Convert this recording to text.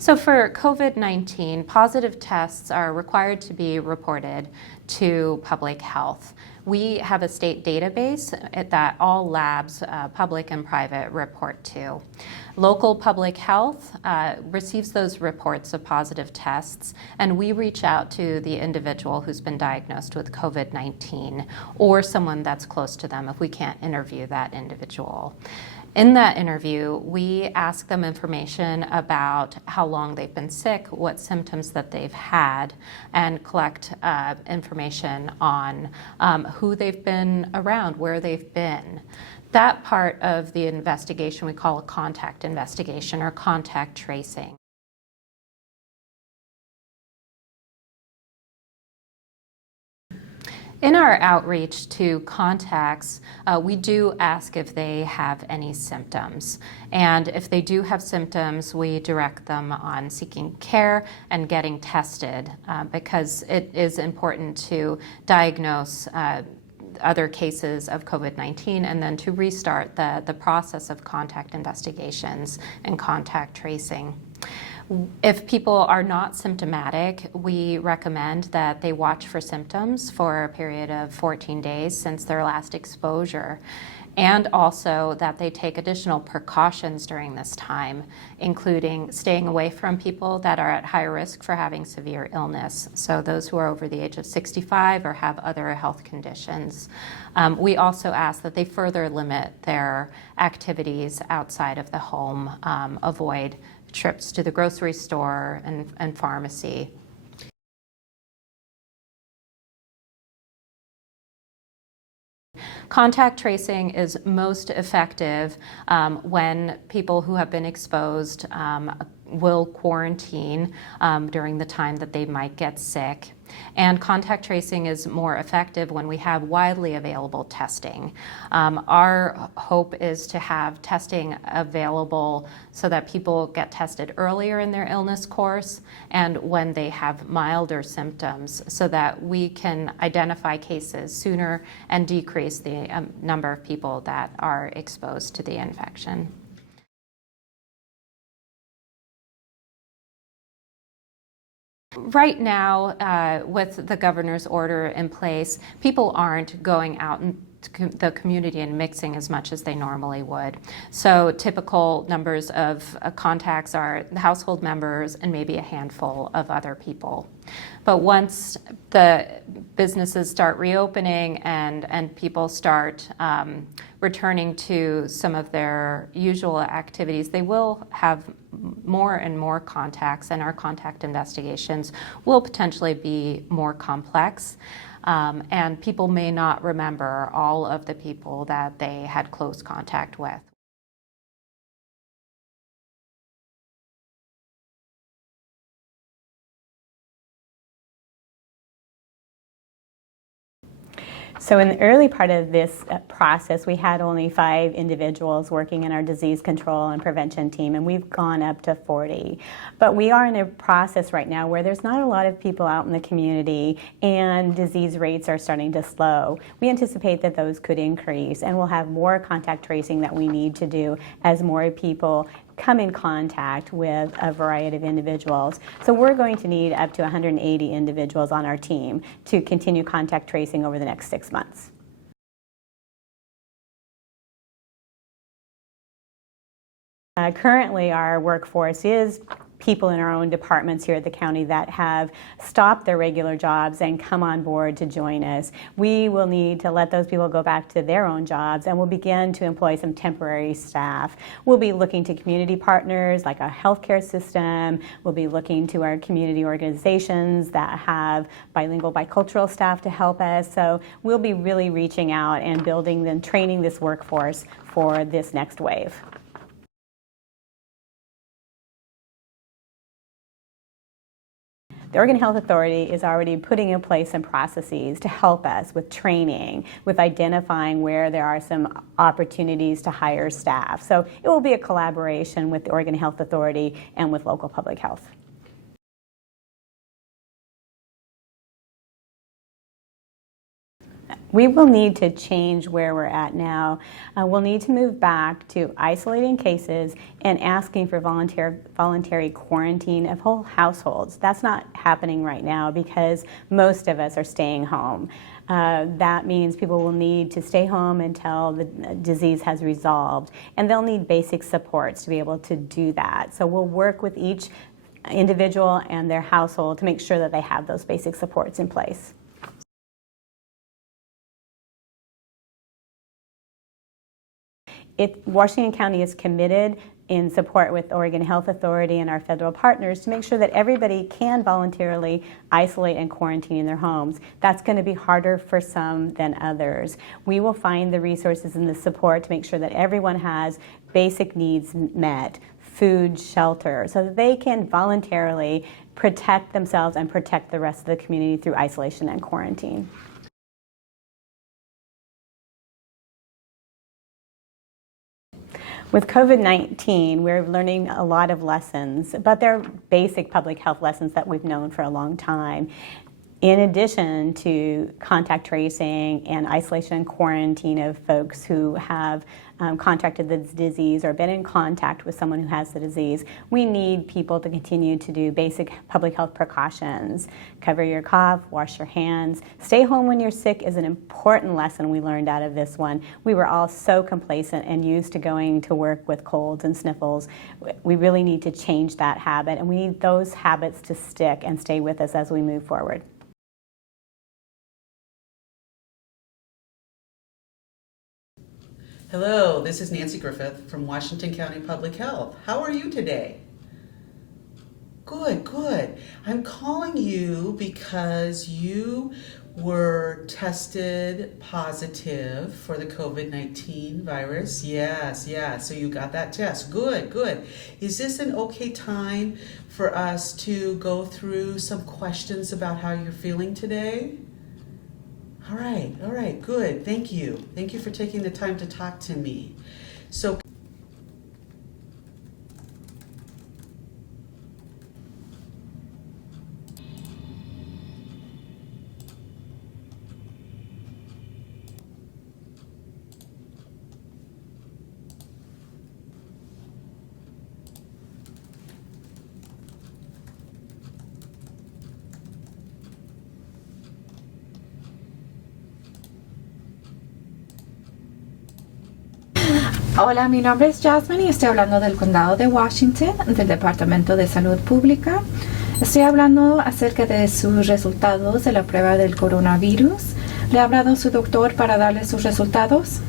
So for COVID-19, positive tests are required to be reported to public health. We have a state database that all labs, public and private, report to. Local public health receives those reports of positive tests, and we reach out to the individual who's been diagnosed with COVID-19 or someone that's close to them if we can't interview that individual. In that interview, we ask them information about how long they've been sick, what symptoms that they've had, and collect information on who they've been around, where they've been. That part of the investigation we call a contact investigation or contact tracing. In our outreach to contacts, we do ask if they have any symptoms. And if they do have symptoms, we direct them on seeking care and getting tested because it is important to diagnose other cases of COVID-19 and then to restart the process of contact investigations and contact tracing. If people are not symptomatic, we recommend that they watch for symptoms for a period of 14 days since their last exposure, and also that they take additional precautions during this time, including staying away from people that are at high risk for having severe illness, so those who are over the age of 65 or have other health conditions. We also ask that they further limit their activities outside of the home, avoid trips to the grocery store and pharmacy. Contact tracing is most effective when people who have been exposed will quarantine during the time that they might get sick. And contact tracing is more effective when we have widely available testing. Our hope is to have testing available so that people get tested earlier in their illness course and when they have milder symptoms so that we can identify cases sooner and decrease the number of people that are exposed to the infection. Right now, with the governor's order in place, people aren't going out into the community and mixing as much as they normally would. So typical numbers of contacts are the household members and maybe a handful of other people. But once the businesses start reopening and people start returning to some of their usual activities, they will have more and more contacts, and our contact investigations will potentially be more complex. And people may not remember all of the people that they had close contact with. So in the early part of this process, we had only 5 individuals working in our disease control and prevention team, and we've gone up to 40. But we are in a process right now where there's not a lot of people out in the community and disease rates are starting to slow. We anticipate that those could increase, and we'll have more contact tracing that we need to do as more people come in contact with a variety of individuals. So we're going to need up to 180 individuals on our team to continue contact tracing over the next 6 months. Currently, our workforce is people in our own departments here at the county that have stopped their regular jobs and come on board to join us. We will need to let those people go back to their own jobs, and we'll begin to employ some temporary staff. We'll be looking to community partners like our healthcare system. We'll be looking to our community organizations that have bilingual, bicultural staff to help us. So we'll be really reaching out and building and training this workforce for this next wave. The Oregon Health Authority is already putting in place some processes to help us with training, with identifying where there are some opportunities to hire staff. So it will be a collaboration with the Oregon Health Authority and with local public health. We will need to change where we're at now. We'll need to move back to isolating cases and asking for voluntary quarantine of whole households. That's not happening right now because most of us are staying home. That means people will need to stay home until the disease has resolved, and they'll need basic supports to be able to do that. So we'll work with each individual and their household to make sure that they have those basic supports in place. Washington County is committed in support with Oregon Health Authority and our federal partners to make sure that everybody can voluntarily isolate and quarantine in their homes. That's going to be harder for some than others. We will find the resources and the support to make sure that everyone has basic needs met, food, shelter, so that they can voluntarily protect themselves and protect the rest of the community through isolation and quarantine. With COVID-19, we're learning a lot of lessons, but they're basic public health lessons that we've known for a long time. In addition to contact tracing and isolation and quarantine of folks who have contracted the disease or been in contact with someone who has the disease, we need people to continue to do basic public health precautions. Cover your cough, wash your hands. Stay home when you're sick is an important lesson we learned out of this one. We were all so complacent and used to going to work with colds and sniffles. We really need to change that habit, and we need those habits to stick and stay with us as we move forward. Hello, this is Nancy Griffith from Washington County Public Health. How are you today? Good, good. I'm calling you because you were tested positive for the COVID-19 virus. Yes, so you got that test. Good, good. Is this an okay time for us to go through some questions about how you're feeling today? All right, good. Thank you. Thank you for taking the time to talk to me. So, Hola, mi nombre es Jasmine y estoy hablando del condado de Washington, del Departamento de Salud Pública. Estoy hablando acerca de sus resultados de la prueba del coronavirus. ¿Le ha hablado su doctor para darle sus resultados?